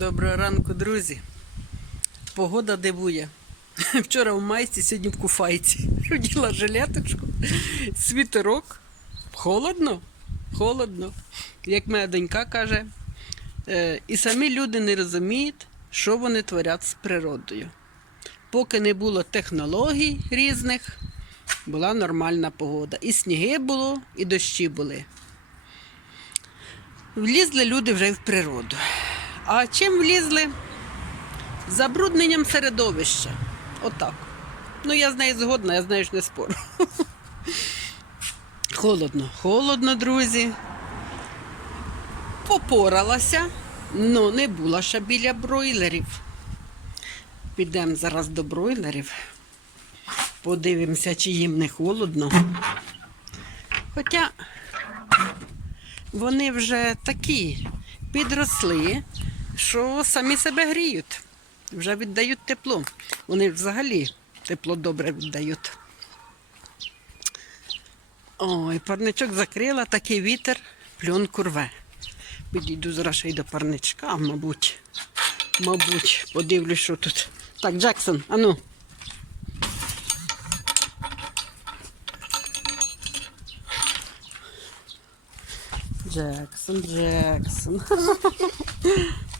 Доброго ранку, друзі. Погода дивує. Вчора в майці, сьогодні в куфайці. Вділа жилеточку, світерок. Холодно, холодно. Як моя донька каже, е, і самі люди не розуміють, що вони творять з природою. Поки не було технологій різних, була нормальна погода. І сніги було, і дощі були. Влізли люди вже в природу. А чим влізли? Забрудненням середовища. Отак. Ну, я з нею згодна, я з нею ж не спорю. Холодно, холодно, друзі. Попоралася, ну не була ще біля бройлерів. Підемо зараз до бройлерів. Подивимося, чи їм не холодно. Хоча вони вже такі підросли, що самі себе гріють, вже віддають тепло. Вони взагалі тепло добре віддають. Ой, парничок закрила, такий вітер, пленку рве. Підійду зараз ще й до парничка, мабуть. Мабуть, подивлюсь, що тут. Так, Джексон, ану. Джексон, Джексон.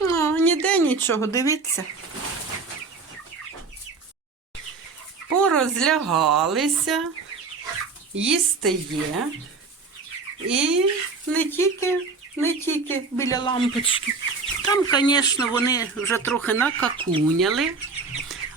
Ну, ніде нічого, дивіться. Порозлягалися, їсти є. І не тільки, не тільки біля лампочки. Там, звісно, вони вже трохи накакуняли.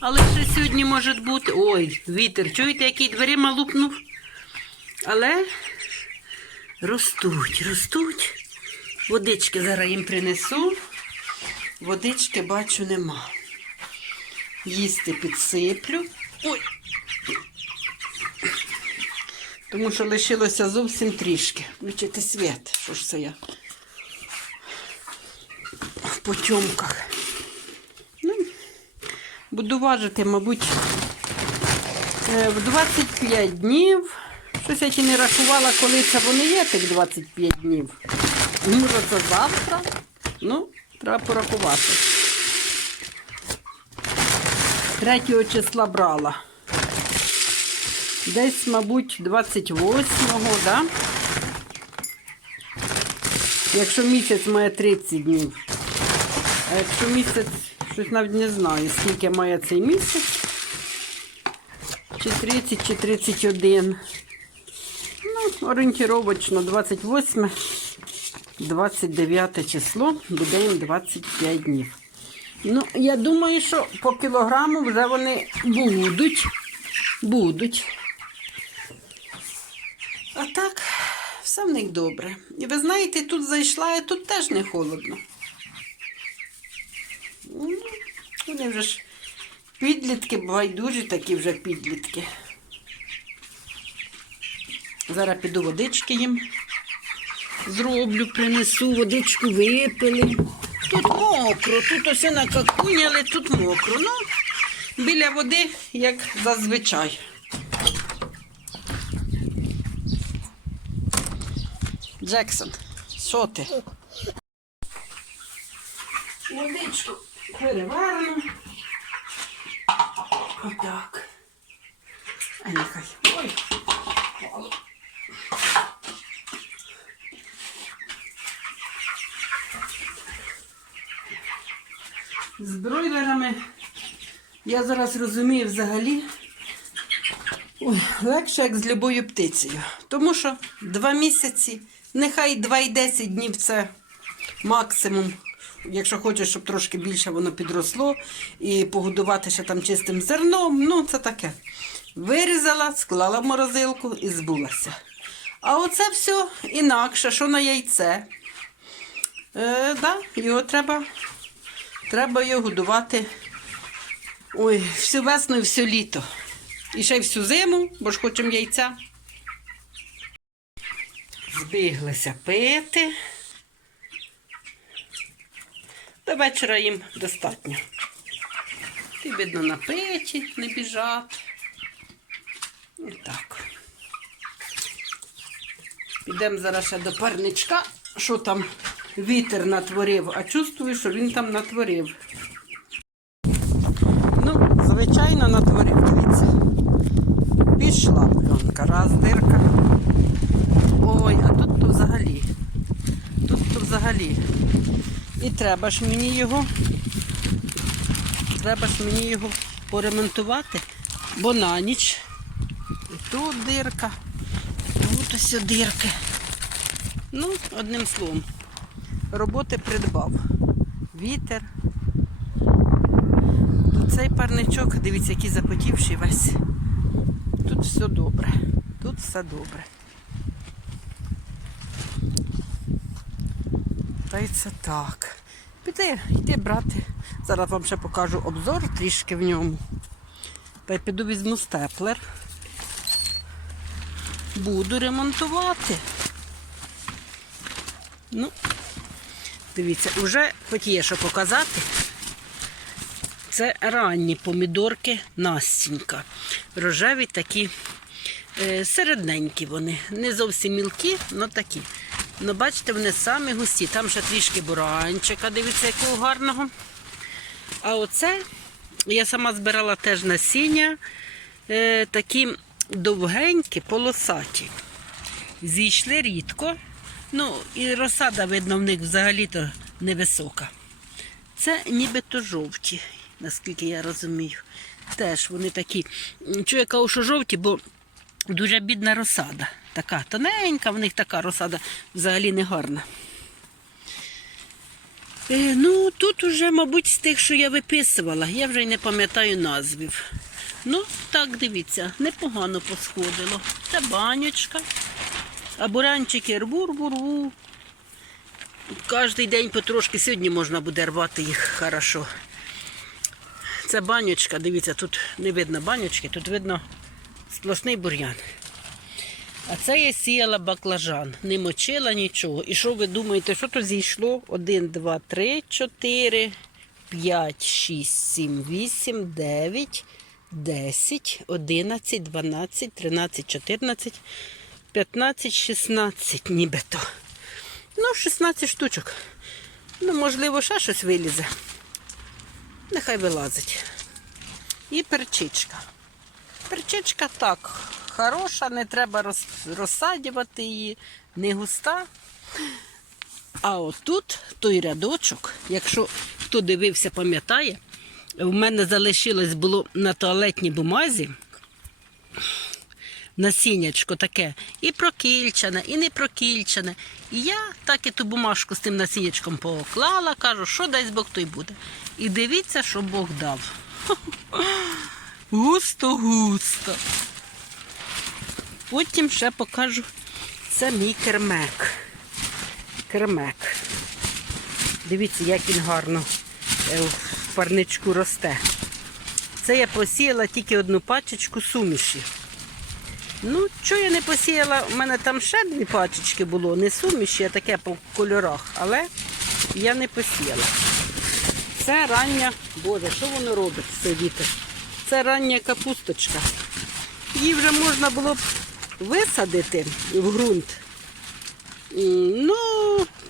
Але ще сьогодні може бути. Ой, вітер, чуєте, який дверима лупнув? Але ростуть, ростуть. Водички зараз їм принесу. Водички бачу нема. Їсти підсиплю. Ой. Тому що лишилося зовсім трішки. Включити світ. Що ж це я? В потьомках. Ну, буду важити, мабуть, е, в 25 днів. Щось я ще не рахувала, коли це вони є, тих 25 днів. Може, це завтра. Ну, треба порахувати. 3 числа брала. Десь, мабуть, 28-го, да? Якщо місяць має 30 днів. А якщо місяць, щось навіть не знаю, скільки має цей місяць. Чи 30, чи 31. Ну, орієнтировочно 28, 29 число, буде їм 25 днів. Ну, я думаю, що по кілограму вже вони будуть. Будуть. А так, все в них добре. І ви знаєте, тут зайшла, і тут теж не холодно. Ну, Вони вже ж підлітки, байдужі такі вже підлітки. Зараз піду водички їм. Зроблю, принесу, водичку випили. Тут мокро, тут ось накакуняли, тут мокро. Ну, біля води, як зазвичай. Джексон, що ти? Водичку переверну. Отак. А нехай. Ой. З бройлерами я зараз розумію взагалі ой, легше, як з любою птицею. Тому що два місяці, нехай 2,10 днів це максимум. Якщо хочеш, щоб трошки більше воно підросло і погодувати ще там чистим зерном, ну це таке. Вирізала, склала в морозилку і збулася. А оце все інакше, що на яйце. Е, да, його треба, треба його годувати ой, всю весну і всю літо. І ще й всю зиму, бо ж хочемо яйця. Збіглися пити. До вечора їм достатньо. Ти, видно, напиті, не біжать. І так. Підемо зараз ще до парничка, що там вітер натворив, а чувствую, що він там натворив. Ну, звичайно, натворив, дивіться. Пішла пленка, раз дирка. Ой, а тут то взагалі. Тут то взагалі. І треба ж мені його. Треба ж мені його поремонтувати, бо на ніч. І тут дирка, тут ось дирки. Ну, одним словом, роботи придбав. Вітер. Цей парничок, дивіться, який запотівший весь. Тут все добре. Тут все добре. Та й це так. Піди, йди брати. Зараз вам ще покажу обзор трішки в ньому. Та й піду візьму степлер. Буду ремонтувати. Ну, дивіться, вже хоч є що показати. Це ранні помідорки Настінька. Рожеві такі е, середненькі вони. Не зовсім мілкі, але такі. Ну, бачите, вони самі густі. Там ще трішки буранчика, дивіться, якого гарного. А оце я сама збирала теж насіння. Е, такі довгенькі, полосаті. Зійшли рідко. Ну, і розсада, видно, в них взагалі-то невисока. Це нібито жовті, наскільки я розумію. Теж вони такі. Чую, я кажу, що жовті, бо дуже бідна розсада. Така тоненька, в них така розсада взагалі не гарна. Е, ну, тут уже, мабуть, з тих, що я виписувала, я вже й не пам'ятаю назвів. Ну, так, дивіться, непогано посходило. Це банючка. А буранчики рву, рву, рву. Кожний день потрошки сьогодні можна буде рвати їх хорошо. Це банючка, дивіться, тут не видно банючки, тут видно сплошний бур'ян. А це я сіяла баклажан, не мочила нічого. І що ви думаєте, що то зійшло? 1, 2, 3, 4, 5, 6, 7, 8, 9, 10, 11, 12, 13, 14, 15, 16 нібито. Ну, 16 штучок. Ну, можливо, ще щось вилізе. Нехай вилазить. І перчичка. Перчичка так, хороша, не треба роз, розсадювати її, не густа. А отут той рядочок, якщо хто дивився, пам'ятає, в мене залишилось було на туалетній бумазі насіннячко таке і прокільчане, і не прокільчане. І я так і ту бумажку з тим насіннячком поклала, кажу, що дасть Бог, то й буде. І дивіться, що Бог дав. Густо-густо. Потім ще покажу. Це мій кермек. Кермек. Дивіться, як він гарно е, в парничку росте. Це я посіяла тільки одну пачечку суміші. Ну, що я не посіяла, у мене там ще дві пачечки було, не суміші, а таке по кольорах, але я не посіяла. Це рання, боже, що воно робить цей вітер? Це рання капусточка. Її вже можна було б висадити в ґрунт. Ну,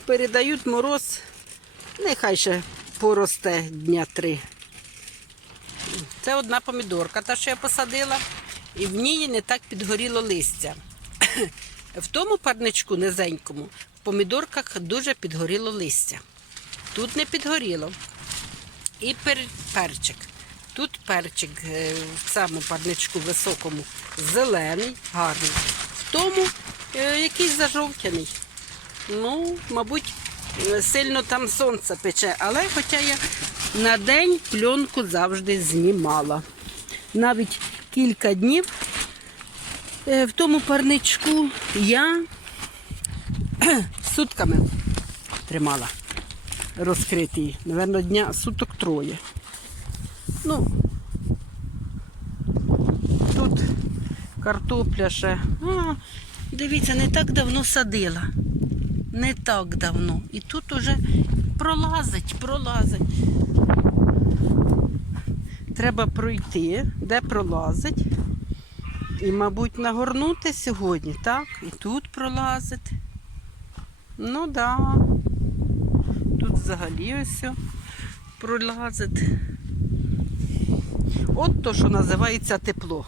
передають мороз, нехай ще поросте дня три. Це одна помідорка, та що я посадила, і в ній не так підгоріло листя. В тому парничку низенькому в помідорках дуже підгоріло листя. Тут не підгоріло. І пер... перчик. Тут перчик е, в цьому парничку високому зелений, гарний. В тому е, якийсь зажовтяний. Ну, мабуть, е, сильно там сонце пече, але хоча я на день пленку завжди знімала. Навіть кілька днів е, в тому парничку я сутками тримала розкритий. Наверно, дня суток троє. Ну, тут картопля ще. А, дивіться, не так давно садила. Не так давно. І тут уже пролазить, пролазить. Треба пройти, де пролазить. І, мабуть, нагорнути сьогодні, так? І тут пролазить. Ну да. Тут взагалі ось пролазить. От то, що називається тепло.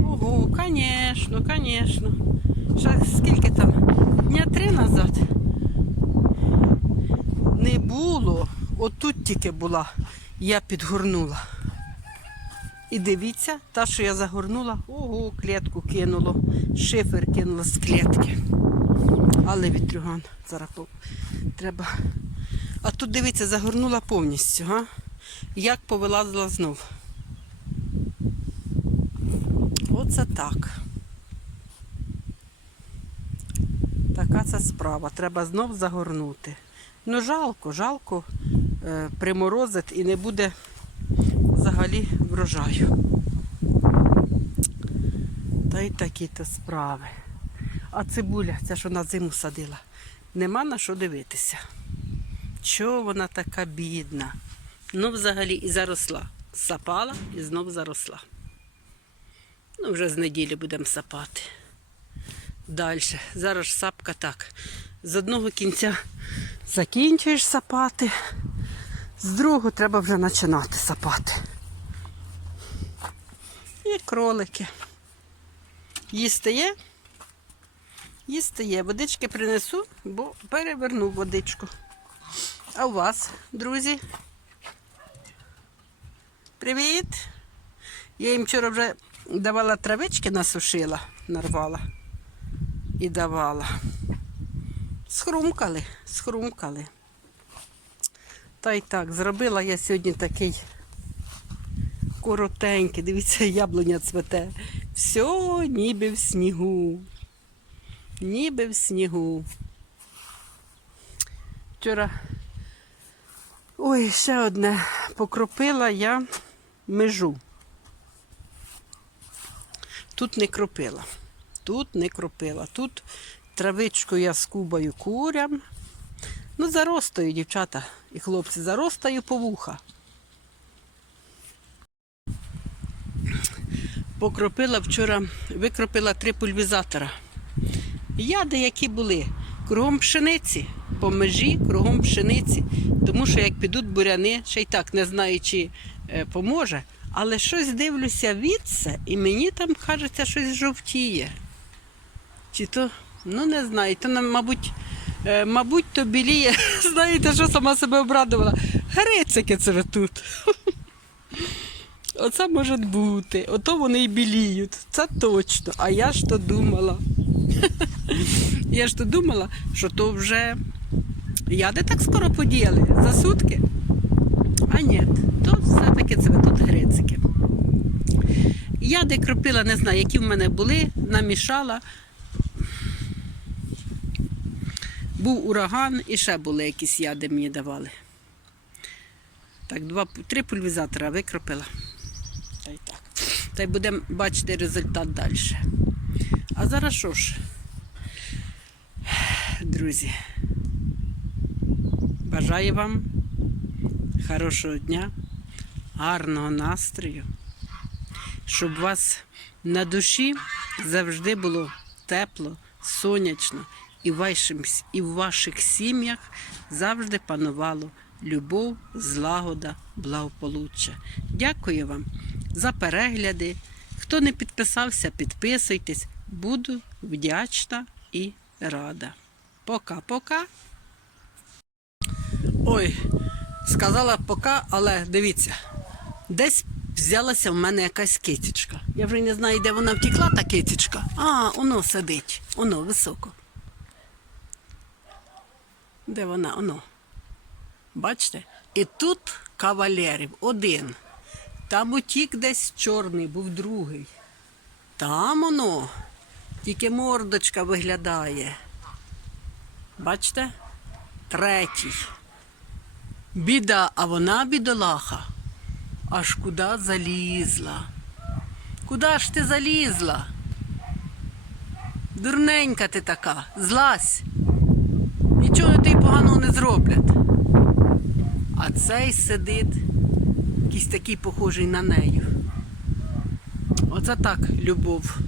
Ого, звісно, звісно. Скільки там? Дня три назад не було. Отут тільки була, я підгорнула. І дивіться, та, що я загорнула, ого, клітку кинуло, шифер кинуло з клітки. Але вітрюган зараз треба. А тут дивіться, загорнула повністю, га? Як повилазила знов. Оце так. Така це справа. Треба знов загорнути. Ну, жалко, жалко приморозить і не буде взагалі врожаю. Та й такі-то справи. А цибуля, ця що на зиму садила, нема на що дивитися. Чого вона така бідна? Ну, взагалі і заросла. Сапала і знов заросла. Ну, вже з неділі будемо сапати. Далі. Зараз сапка так. З одного кінця закінчуєш сапати, з другого треба вже починати сапати. І кролики. Їсти є? Їсти є. Водички принесу, бо переверну водичку. А у вас, друзі? Привіт! Я їм вчора вже давала травички, насушила, нарвала і давала. Схрумкали, схрумкали. Та й так, зробила я сьогодні такий коротенький. Дивіться, яблуня цвете. Все ніби в снігу. Ніби в снігу. Вчора. Ой, ще одне. Покропила я межу. Тут не кропила. Тут не кропила. Тут травичку я скубаю курям. Ну, заростаю, дівчата і хлопці, заростаю по вуха. Покропила вчора, викропила три пульвізатора. Яди, які були, кругом пшениці, по межі, кругом пшениці. Тому що як підуть буряни, ще й так не знаю, чи е, поможе. Але щось дивлюся від це, і мені там кажеться, щось жовтіє. Чи то, ну не знаю, то нам, мабуть, мабуть, то біліє. Знаєте, що сама себе обрадувала? Грицики це тут. Оце може бути. Ото вони і біліють. Це точно. А я ж то думала. Я ж то думала, що то вже яди так скоро подіяли за сутки. А ні, то все-таки це тут грицики. Я де кропила, не знаю, які в мене були, намішала. Був ураган і ще були якісь яди мені давали. Так, два, три пульвізатора викропила. Та й так. Та й будемо бачити результат далі. А зараз що ж, друзі, бажаю вам хорошого дня, гарного настрою, щоб у вас на душі завжди було тепло, сонячно, і в, вашим, і в ваших сім'ях завжди панувало любов, злагода, благополуччя. Дякую вам за перегляди. Хто не підписався, підписуйтесь. Буду вдячна і рада. Пока-пока. Ой, сказала пока, але дивіться, десь взялася в мене якась китічка. Я вже не знаю, де вона втекла, та китічка. А, воно сидить, воно високо. Де вона? Оно. Бачите? І тут кавалерів один. Там утік десь чорний, був другий. Там воно. Тільки мордочка виглядає. Бачите? Третій. Біда, а вона бідолаха. Аж куди залізла. Куди ж ти залізла? Дурненька ти така, злазь. Поганого не зроблять. А цей сидить, якийсь такий похожий на неї. Оце так, любов.